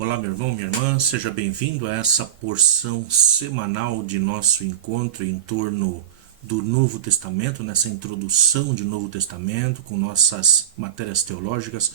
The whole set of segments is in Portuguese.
Olá, meu irmão, minha irmã, seja bem-vindo a essa porção semanal de nosso encontro em torno do Novo Testamento, nessa introdução de Novo Testamento com nossas matérias teológicas.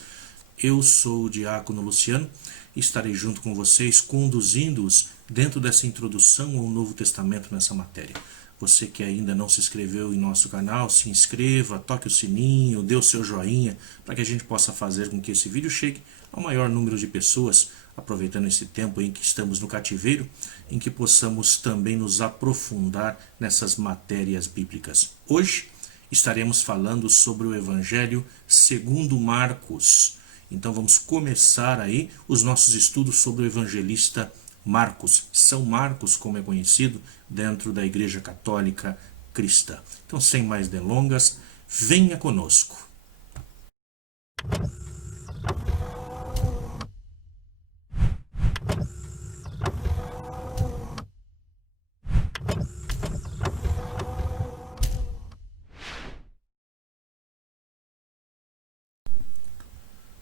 Eu sou o Diácono Luciano e estarei junto com vocês conduzindo-os dentro dessa introdução ao Novo Testamento nessa matéria. Você que ainda não se inscreveu em nosso canal, se inscreva, toque o sininho, dê o seu joinha, para que a gente possa fazer com que esse vídeo chegue ao maior número de pessoas, aproveitando esse tempo em que estamos no cativeiro, em que possamos também nos aprofundar nessas matérias bíblicas. Hoje estaremos falando sobre o Evangelho segundo Marcos. Então vamos começar aí os nossos estudos sobre o evangelista Marcos, São Marcos, como é conhecido dentro da Igreja Católica Cristã. Então, sem mais delongas, venha conosco.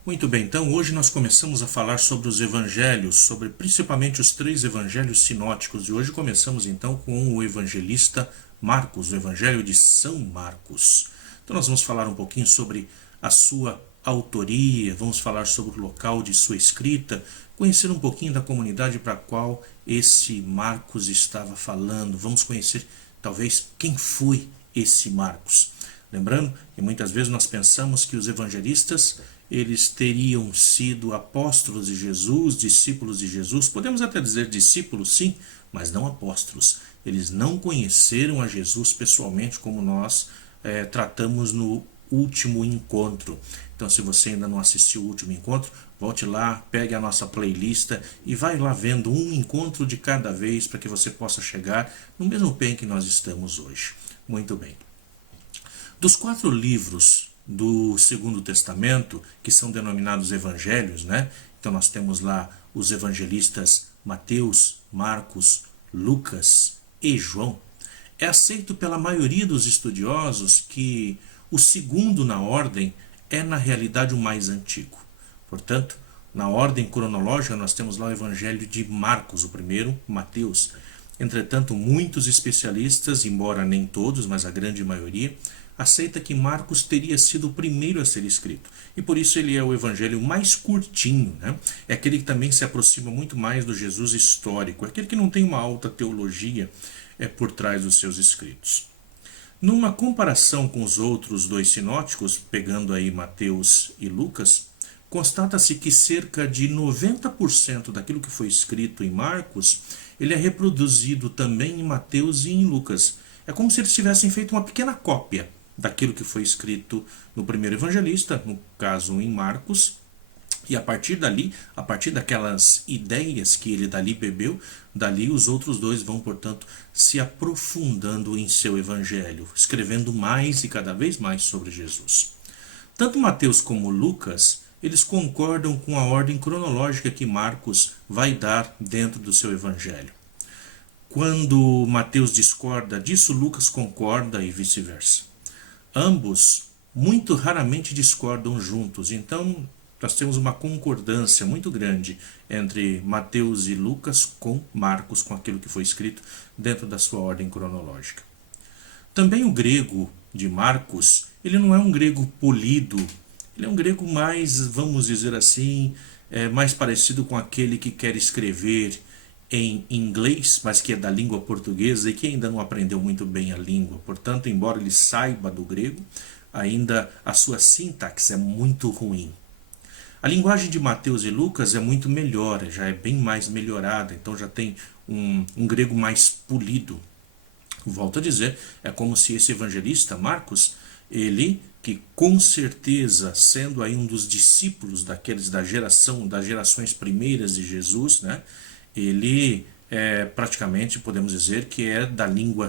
Muito bem, então hoje nós começamos a falar sobre os evangelhos, sobre principalmente os 3 evangelhos sinóticos, e hoje começamos então com o evangelista Marcos, o evangelho de São Marcos. Então nós vamos falar um pouquinho sobre a sua autoria, vamos falar sobre o local de sua escrita, conhecer um pouquinho da comunidade para a qual esse Marcos estava falando, vamos conhecer talvez quem foi esse Marcos. Lembrando que muitas vezes nós pensamos que os evangelistas eles teriam sido apóstolos de Jesus, discípulos de Jesus. Podemos até dizer discípulos, sim, mas não apóstolos. Eles não conheceram a Jesus pessoalmente, como nós tratamos no último encontro. Então, se você ainda não assistiu o último encontro, volte lá, pegue a nossa playlist e vai lá vendo um encontro de cada vez para que você possa chegar no mesmo bem que nós estamos hoje. Muito bem. Dos 4 livros do Segundo Testamento, que são denominados evangelhos, né? Então nós temos lá os evangelistas Mateus, Marcos, Lucas e João. É aceito pela maioria dos estudiosos que o segundo na ordem é na realidade o mais antigo. Portanto, na ordem cronológica nós temos lá o evangelho de Marcos, o primeiro, Mateus. Entretanto, muitos especialistas, embora nem todos, mas a grande maioria, aceita que Marcos teria sido o primeiro a ser escrito. E por isso ele é o evangelho mais curtinho, né? É aquele que também se aproxima muito mais do Jesus histórico, é aquele que não tem uma alta teologia por trás dos seus escritos. Numa comparação com os outros 2 sinóticos, pegando aí Mateus e Lucas, constata-se que cerca de 90% daquilo que foi escrito em Marcos, ele é reproduzido também em Mateus e em Lucas. É como se eles tivessem feito uma pequena cópia daquilo que foi escrito no primeiro evangelista, no caso em Marcos, e a partir dali, a partir daquelas ideias que ele dali bebeu, dali os outros 2 vão, portanto, se aprofundando em seu evangelho, escrevendo mais e cada vez mais sobre Jesus. Tanto Mateus como Lucas, eles concordam com a ordem cronológica que Marcos vai dar dentro do seu evangelho. Quando Mateus discorda disso, Lucas concorda e vice-versa. Ambos muito raramente discordam juntos, então nós temos uma concordância muito grande entre Mateus e Lucas com Marcos, com aquilo que foi escrito dentro da sua ordem cronológica. Também o grego de Marcos, ele não é um grego polido, ele é um grego mais, vamos dizer assim, mais parecido com aquele que quer escrever em inglês, mas que é da língua portuguesa e que ainda não aprendeu muito bem a língua. Portanto, embora ele saiba do grego, ainda a sua sintaxe é muito ruim. A linguagem de Mateus e Lucas é muito melhor, já é bem mais melhorada, então já tem um grego mais polido. Volto a dizer, é como se esse evangelista Marcos, ele que com certeza, sendo aí um dos discípulos daqueles das gerações primeiras de Jesus, né? Ele praticamente podemos dizer que é da língua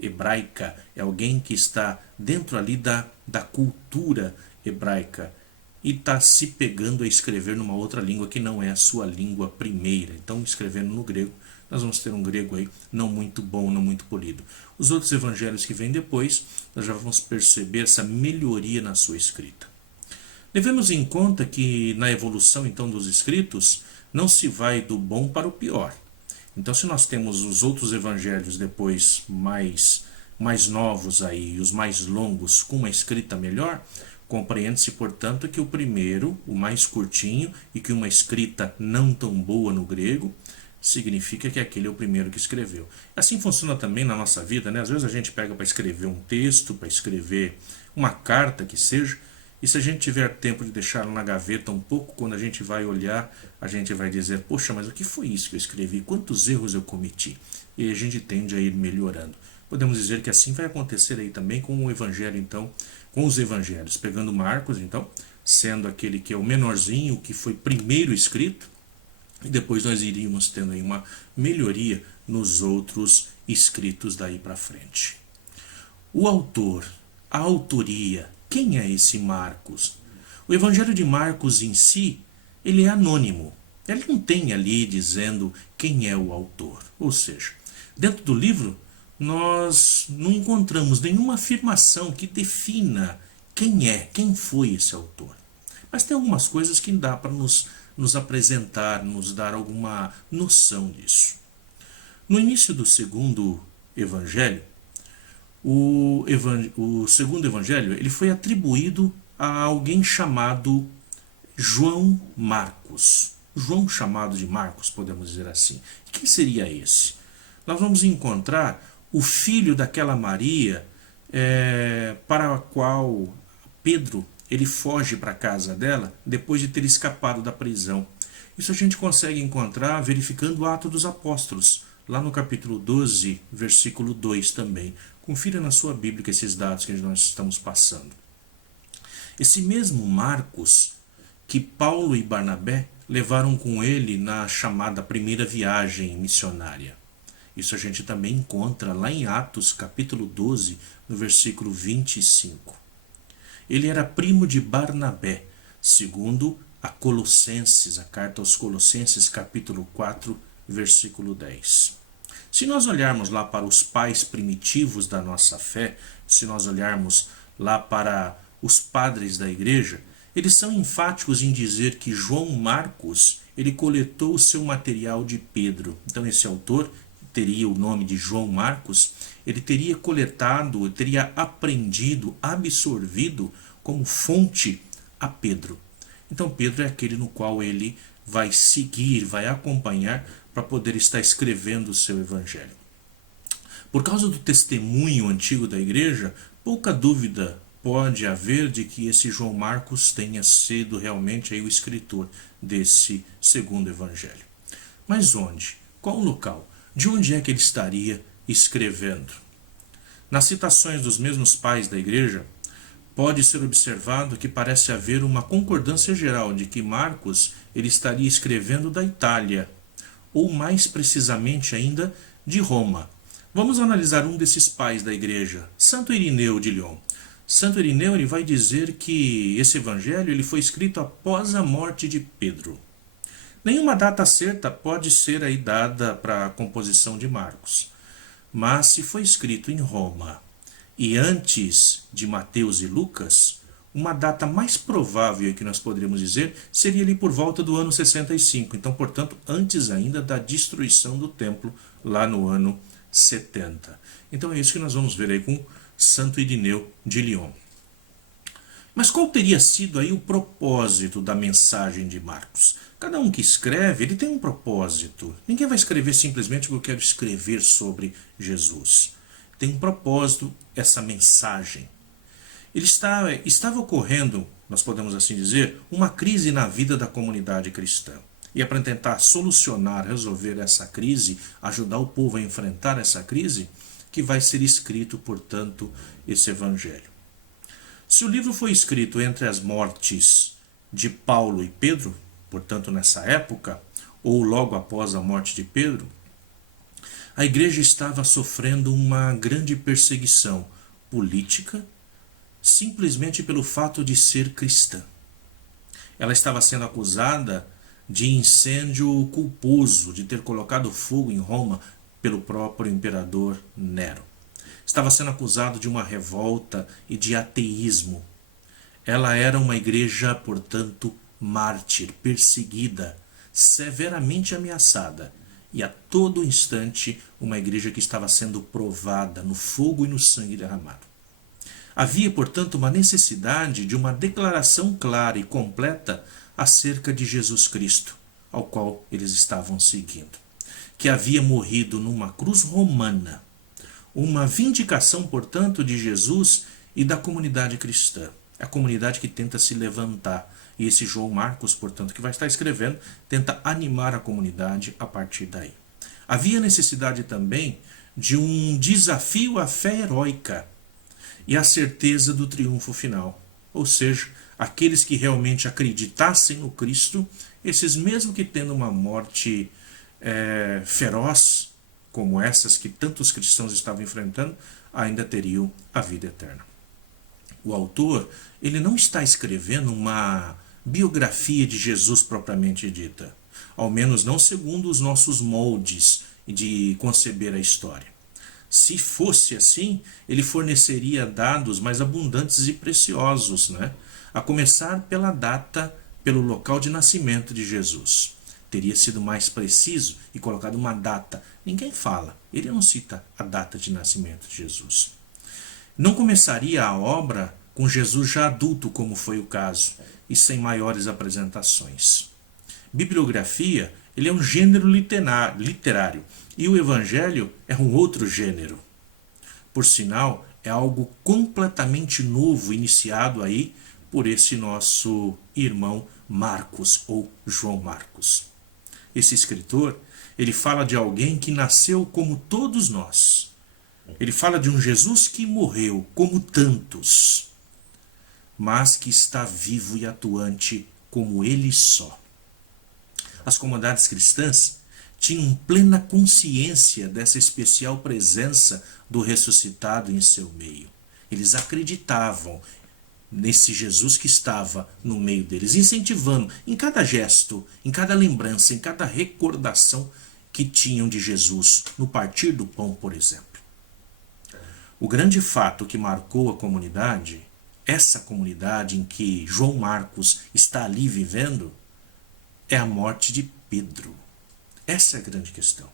hebraica, é alguém que está dentro ali da cultura hebraica e está se pegando a escrever numa outra língua que não é a sua língua primeira. Então, escrevendo no grego, nós vamos ter um grego aí não muito bom, não muito polido. Os outros evangelhos que vêm depois, nós já vamos perceber essa melhoria na sua escrita. Levemos em conta que na evolução então dos escritos não se vai do bom para o pior. Então, se nós temos os outros evangelhos depois mais novos aí, os mais longos, com uma escrita melhor, compreende-se, portanto, que o primeiro, o mais curtinho e que uma escrita não tão boa no grego, significa que aquele é o primeiro que escreveu. Assim funciona também na nossa vida, né? Às vezes a gente pega para escrever um texto, para escrever uma carta que seja, e se a gente tiver tempo de deixá-lo na gaveta um pouco, quando a gente vai olhar, a gente vai dizer, poxa, mas o que foi isso que eu escrevi? Quantos erros eu cometi? E a gente tende a ir melhorando. Podemos dizer que assim vai acontecer aí também com o evangelho, então, com os evangelhos. Pegando Marcos, então, sendo aquele que é o menorzinho, o que foi primeiro escrito, e depois nós iríamos tendo aí uma melhoria nos outros escritos daí para frente. O autor, a autoria, quem é esse Marcos? O Evangelho de Marcos em si, ele é anônimo. Ele não tem ali dizendo quem é o autor. Ou seja, dentro do livro, nós não encontramos nenhuma afirmação que defina quem foi esse autor. Mas tem algumas coisas que dá para nos apresentar, nos dar alguma noção disso. No início do segundo evangelho, o segundo evangelho ele foi atribuído a alguém chamado João Marcos. João chamado de Marcos, podemos dizer assim. Quem seria esse? Nós vamos encontrar o filho daquela Maria para a qual Pedro ele foge para a casa dela depois de ter escapado da prisão. Isso a gente consegue encontrar verificando o Atos dos Apóstolos, lá no capítulo 12, versículo 2 também. Confira na sua Bíblia esses dados que nós estamos passando. Esse mesmo Marcos, que Paulo e Barnabé levaram com ele na chamada primeira viagem missionária. Isso a gente também encontra lá em Atos, capítulo 12, no versículo 25. Ele era primo de Barnabé, segundo a Colossenses, a carta aos Colossenses, capítulo 4, versículo 10. Se nós olharmos lá para os pais primitivos da nossa fé, se nós olharmos lá para os padres da igreja, eles são enfáticos em dizer que João Marcos, ele coletou o seu material de Pedro. Então esse autor teria o nome de João Marcos, ele teria coletado, ele teria aprendido, absorvido como fonte a Pedro. Então Pedro é aquele no qual ele vai seguir, vai acompanhar para poder estar escrevendo o seu evangelho. Por causa do testemunho antigo da igreja, pouca dúvida pode haver de que esse João Marcos tenha sido realmente aí o escritor desse segundo evangelho. Mas onde? Qual o local? De onde é que ele estaria escrevendo? Nas citações dos mesmos pais da igreja, pode ser observado que parece haver uma concordância geral de que Marcos ele estaria escrevendo da Itália, ou mais precisamente ainda de Roma. Vamos analisar um desses pais da igreja, Santo Irineu de Lyon. Santo Irineu ele vai dizer que esse evangelho ele foi escrito após a morte de Pedro. Nenhuma data certa pode ser aí dada para a composição de Marcos, mas se foi escrito em Roma e antes de Mateus e Lucas, uma data mais provável que nós poderíamos dizer seria ali por volta do ano 65, então, portanto, antes ainda da destruição do templo, lá no ano 70. Então é isso que nós vamos ver aí com Santo Irineu de Lyon. Mas qual teria sido aí o propósito da mensagem de Marcos? Cada um que escreve, ele tem um propósito. Ninguém vai escrever simplesmente o que eu quero escrever sobre Jesus. Tem um propósito essa mensagem. Estava ocorrendo, nós podemos assim dizer, uma crise na vida da comunidade cristã. E é para tentar solucionar, resolver essa crise, ajudar o povo a enfrentar essa crise, que vai ser escrito, portanto, esse evangelho. Se o livro foi escrito entre as mortes de Paulo e Pedro, portanto nessa época, ou logo após a morte de Pedro, a igreja estava sofrendo uma grande perseguição política, simplesmente pelo fato de ser cristã. Ela estava sendo acusada de incêndio culposo, de ter colocado fogo em Roma pelo próprio imperador Nero. Estava sendo acusado de uma revolta e de ateísmo. Ela era uma igreja, portanto, mártir, perseguida, severamente ameaçada, e a todo instante uma igreja que estava sendo provada no fogo e no sangue derramado. Havia, portanto, uma necessidade de uma declaração clara e completa acerca de Jesus Cristo, ao qual eles estavam seguindo, que havia morrido numa cruz romana. Uma vindicação, portanto, de Jesus e da comunidade cristã, a comunidade que tenta se levantar. E esse João Marcos, portanto, que vai estar escrevendo, tenta animar a comunidade a partir daí. Havia necessidade também de um desafio à fé heróica e à certeza do triunfo final. Ou seja, aqueles que realmente acreditassem no Cristo, esses mesmo que tendo uma morte feroz, como essas que tantos cristãos estavam enfrentando, ainda teriam a vida eterna. O autor, ele não está escrevendo uma biografia de Jesus propriamente dita, ao menos não segundo os nossos moldes de conceber a história. Se fosse assim, ele forneceria dados mais abundantes e preciosos, né? A começar pela data, pelo local de nascimento de Jesus. Teria sido mais preciso e colocado uma data. Ninguém fala, ele não cita a data de nascimento de Jesus. Não começaria a obra com Jesus já adulto, como foi o caso, e sem maiores apresentações. Bibliografia, ele é um gênero literário, e o Evangelho é um outro gênero. Por sinal, é algo completamente novo, iniciado aí por esse nosso irmão Marcos, ou João Marcos. Esse escritor, ele fala de alguém que nasceu como todos nós. Ele fala de um Jesus que morreu como tantos, mas que está vivo e atuante como ele só. As comunidades cristãs tinham plena consciência dessa especial presença do ressuscitado em seu meio. Eles acreditavam nesse Jesus que estava no meio deles, incentivando em cada gesto, em cada lembrança, em cada recordação que tinham de Jesus, no partir do pão, por exemplo. O grande fato que marcou a comunidade, essa comunidade em que João Marcos está ali vivendo, é a morte de Pedro. Essa é a grande questão.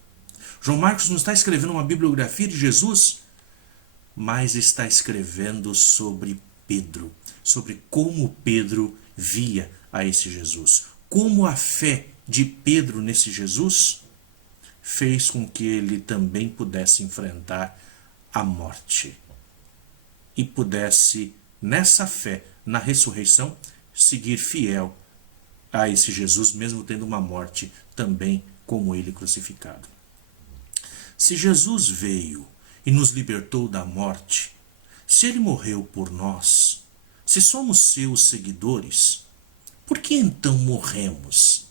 João Marcos não está escrevendo uma bibliografia de Jesus, mas está escrevendo sobre Pedro, sobre como Pedro via a esse Jesus. Como a fé de Pedro nesse Jesus fez com que ele também pudesse enfrentar a morte e pudesse, nessa fé, na ressurreição, seguir fiel a esse Jesus, mesmo tendo uma morte também como ele crucificado. Se Jesus veio e nos libertou da morte, se ele morreu por nós, se somos seus seguidores, por que então morremos?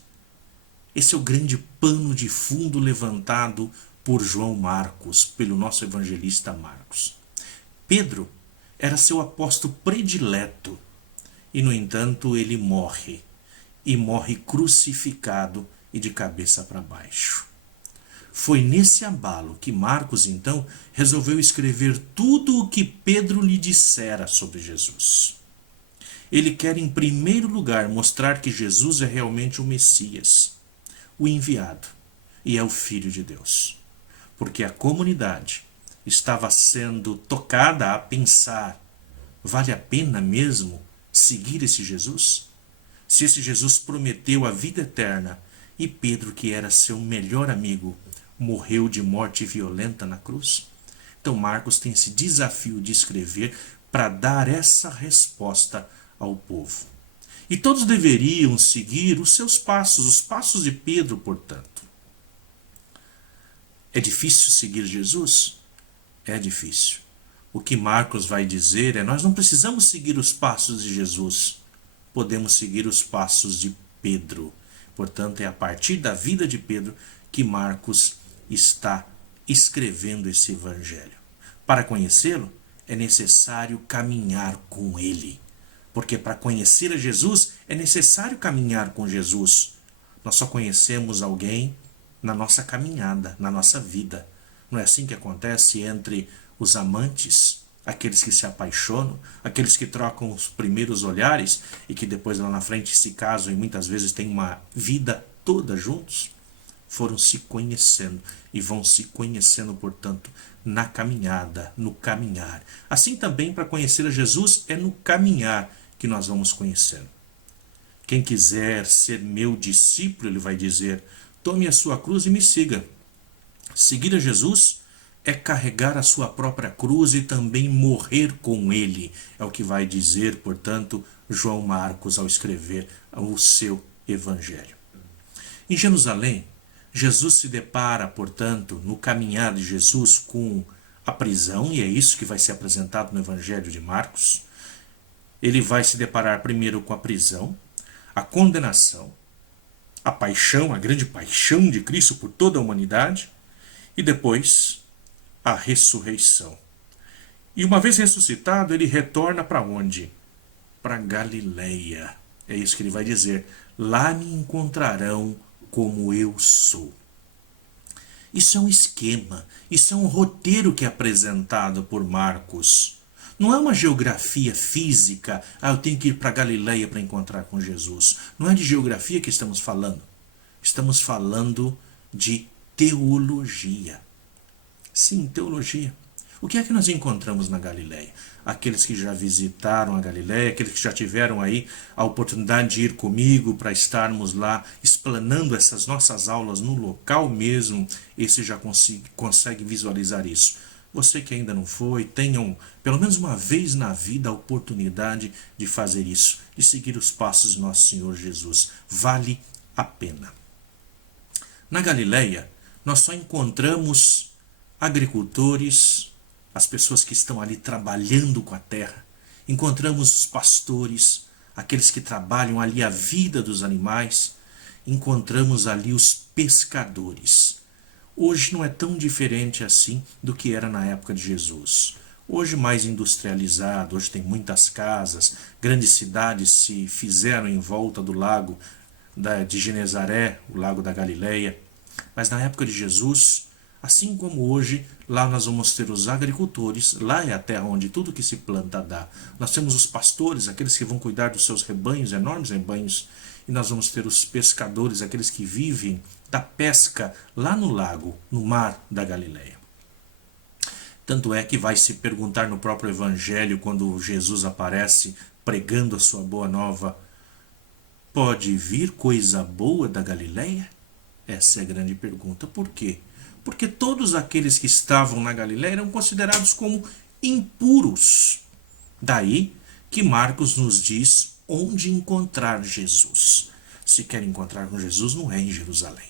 Esse é o grande pano de fundo levantado por João Marcos, pelo nosso evangelista Marcos. Pedro era seu apóstolo predileto e, no entanto, ele morre, e morre crucificado e de cabeça para baixo. Foi nesse abalo que Marcos, então, resolveu escrever tudo o que Pedro lhe dissera sobre Jesus. Ele quer, em primeiro lugar, mostrar que Jesus é realmente o Messias, o enviado, e é o Filho de Deus. Porque a comunidade estava sendo tocada a pensar: vale a pena mesmo seguir esse Jesus? Se esse Jesus prometeu a vida eterna e Pedro, que era seu melhor amigo, morreu de morte violenta na cruz? Então Marcos tem esse desafio de escrever para dar essa resposta ao povo. E todos deveriam seguir os seus passos, os passos de Pedro, portanto. É difícil seguir Jesus? É difícil. O que Marcos vai dizer é: nós não precisamos seguir os passos de Jesus, podemos seguir os passos de Pedro. Portanto, é a partir da vida de Pedro que Marcos está escrevendo esse evangelho. Para conhecê-lo, é necessário caminhar com ele. Porque para conhecer a Jesus, é necessário caminhar com Jesus. Nós só conhecemos alguém na nossa caminhada, na nossa vida. Não é assim que acontece entre os amantes? aqueles que se apaixonam, aqueles que trocam os primeiros olhares e que depois lá na frente se casam e muitas vezes têm uma vida toda juntos, foram se conhecendo e vão se conhecendo, portanto, na caminhada, no caminhar. Assim também, para conhecer a Jesus, é no caminhar que nós vamos conhecendo. Quem quiser ser meu discípulo, ele vai dizer, tome a sua cruz e me siga. Seguir a Jesus é carregar a sua própria cruz e também morrer com ele. É o que vai dizer, portanto, João Marcos ao escrever o seu evangelho. Em Jerusalém, Jesus se depara, portanto, no caminhar de Jesus com a prisão, e é isso que vai ser apresentado no evangelho de Marcos. Ele vai se deparar primeiro com a prisão, a condenação, a paixão, a grande paixão de Cristo por toda a humanidade, e depois a ressurreição. E uma vez ressuscitado, ele retorna para onde? Para Galileia. É isso que ele vai dizer. Lá me encontrarão como eu sou. Isso é um esquema, isso é um roteiro que é apresentado por Marcos. Não é uma geografia física, eu tenho que ir para Galileia para encontrar com Jesus. Não é de geografia que estamos falando. Estamos falando de teologia. Sim, teologia. O que é que nós encontramos na Galileia? Aqueles que já visitaram a Galileia, aqueles que já tiveram aí a oportunidade de ir comigo para estarmos lá explanando essas nossas aulas no local mesmo, esse já consegue visualizar isso. Você que ainda não foi, tenham pelo menos uma vez na vida a oportunidade de fazer isso, de seguir os passos de nosso Senhor Jesus. Vale a pena. Na Galileia, nós só encontramos agricultores, as pessoas que estão ali trabalhando com a terra. Encontramos os pastores, aqueles que trabalham ali a vida dos animais. Encontramos ali os pescadores. Hoje não é tão diferente assim do que era na época de Jesus. Hoje mais industrializado, hoje tem muitas casas, grandes cidades se fizeram em volta do lago de Genezaré, o lago da Galileia. Mas na época de Jesus, assim como hoje, lá nós vamos ter os agricultores, lá é a terra onde tudo que se planta dá. Nós temos os pastores, aqueles que vão cuidar dos seus rebanhos, enormes rebanhos, e nós vamos ter os pescadores, aqueles que vivem da pesca lá no lago, no mar da Galileia. Tanto é que vai se perguntar no próprio evangelho, quando Jesus aparece pregando a sua boa nova, pode vir coisa boa da Galileia? Essa é a grande pergunta. Por quê? Porque todos aqueles que estavam na Galileia eram considerados como impuros. Daí que Marcos nos diz onde encontrar Jesus. Se quer encontrar com Jesus, não é em Jerusalém.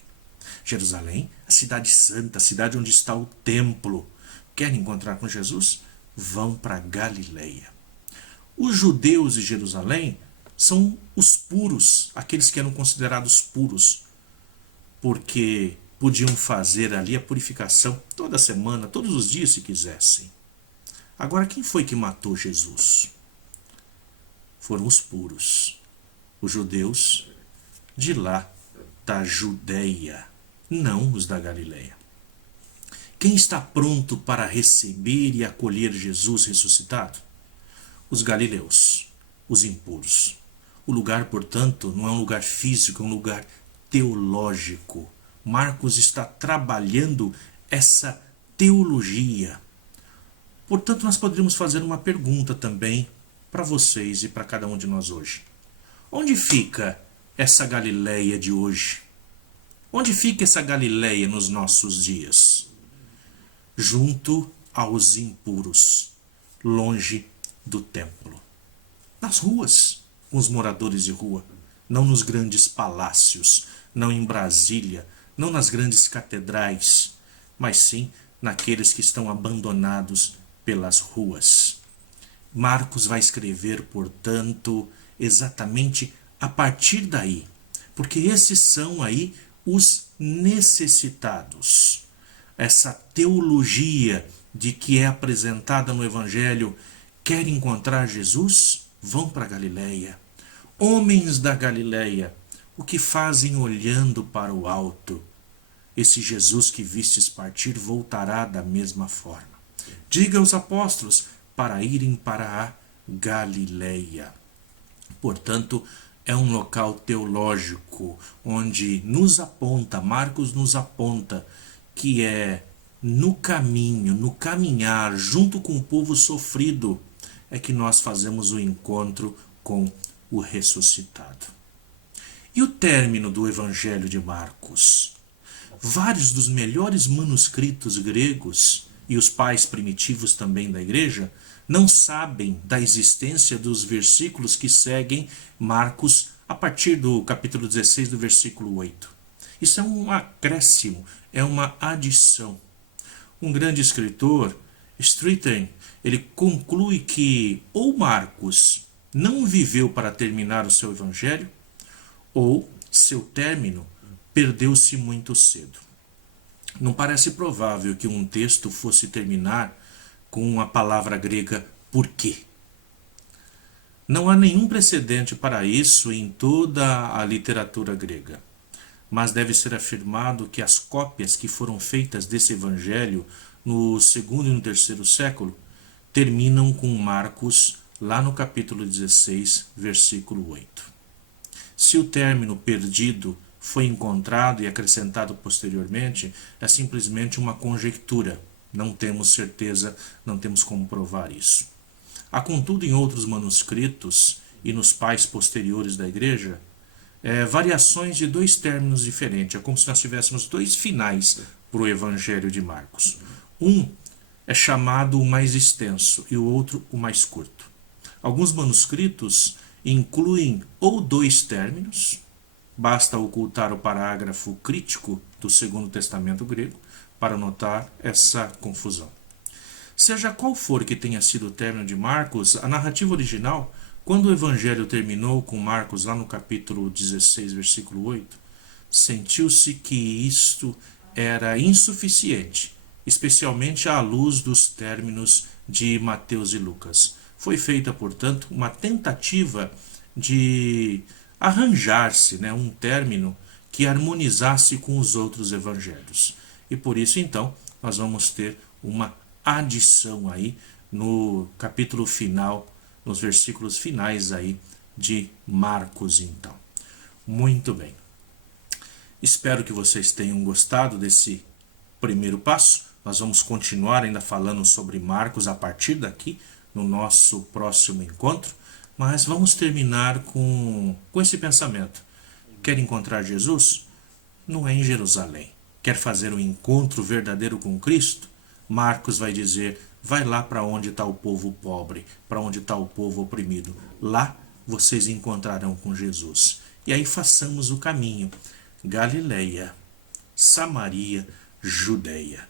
Jerusalém, a cidade santa, a cidade onde está o templo. Quer encontrar com Jesus? Vão para Galileia. Os judeus de Jerusalém são os puros, aqueles que eram considerados puros, porque podiam fazer ali a purificação toda semana, todos os dias se quisessem. Agora, quem foi que matou Jesus? Foram os puros, os judeus de lá da Judeia, não os da Galileia. Quem está pronto para receber e acolher Jesus ressuscitado? Os galileus, os impuros. O lugar, portanto, não é um lugar físico, é um lugar teológico. Marcos está trabalhando essa teologia. Portanto, nós poderíamos fazer uma pergunta também para vocês e para cada um de nós hoje. Onde fica essa Galileia de hoje? Onde fica essa Galileia nos nossos dias? Junto aos impuros, longe do templo. Nas ruas, com os moradores de rua, não nos grandes palácios, não em Brasília, não nas grandes catedrais, mas sim naqueles que estão abandonados pelas ruas. Marcos vai escrever, portanto, exatamente a partir daí, porque esses são aí os necessitados. Essa teologia de que é apresentada no Evangelho, quer encontrar Jesus? Vão para Galileia. Homens da Galileia, o que fazem olhando para o alto? Esse Jesus que vistes partir voltará da mesma forma. Diga aos apóstolos, para irem para a Galileia. Portanto, é um local teológico onde nos aponta, Marcos nos aponta, que é no caminho, no caminhar, junto com o povo sofrido, é que nós fazemos o encontro com o ressuscitado. E o término do Evangelho de Marcos? Vários dos melhores manuscritos gregos e os pais primitivos também da igreja não sabem da existência dos versículos que seguem Marcos a partir do capítulo 16, do versículo 8. Isso é um acréscimo, é uma adição. Um grande escritor, Streeter, ele conclui que ou Marcos não viveu para terminar o seu evangelho, ou seu término perdeu-se muito cedo. Não parece provável que um texto fosse terminar com a palavra grega por quê. Não há nenhum precedente para isso em toda a literatura grega, mas deve ser afirmado que as cópias que foram feitas desse evangelho no segundo e no terceiro século terminam com Marcos lá no capítulo 16, versículo 8. Se o término perdido foi encontrado e acrescentado posteriormente, é simplesmente uma conjectura. Não temos certeza, não temos como provar isso. Há, contudo, em outros manuscritos e nos pais posteriores da igreja, variações de dois términos diferentes. É como se nós tivéssemos dois finais para o Evangelho de Marcos. Um é chamado o mais extenso e o outro o mais curto. Alguns manuscritos incluem ou dois términos, basta ocultar o parágrafo crítico do Segundo Testamento grego para notar essa confusão. Seja qual for que tenha sido o término de Marcos, a narrativa original, quando o evangelho terminou com Marcos lá no capítulo 16, versículo 8, sentiu-se que isto era insuficiente, especialmente à luz dos términos de Mateus e Lucas. Foi feita, portanto, uma tentativa de arranjar-se, um término que harmonizasse com os outros evangelhos. E por isso, então, nós vamos ter uma adição aí no capítulo final, nos versículos finais aí de Marcos, então. Muito bem. Espero que vocês tenham gostado desse primeiro passo. Nós vamos continuar ainda falando sobre Marcos a partir daqui, no nosso próximo encontro, mas vamos terminar com esse pensamento. Quer encontrar Jesus? Não é em Jerusalém. Quer fazer um encontro verdadeiro com Cristo? Marcos vai dizer, vai lá para onde está o povo pobre, para onde está o povo oprimido. Lá vocês encontrarão com Jesus. E aí façamos o caminho. Galileia, Samaria, Judeia.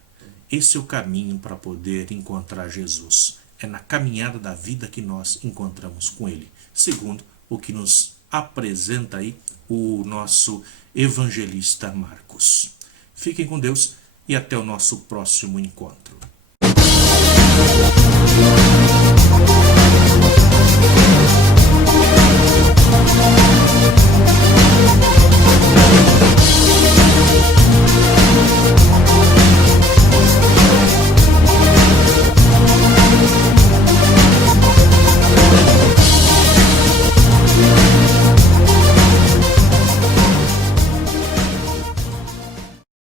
Esse é o caminho para poder encontrar Jesus. É na caminhada da vida que nós encontramos com Ele, segundo o que nos apresenta aí o nosso evangelista Marcos. Fiquem com Deus e até o nosso próximo encontro.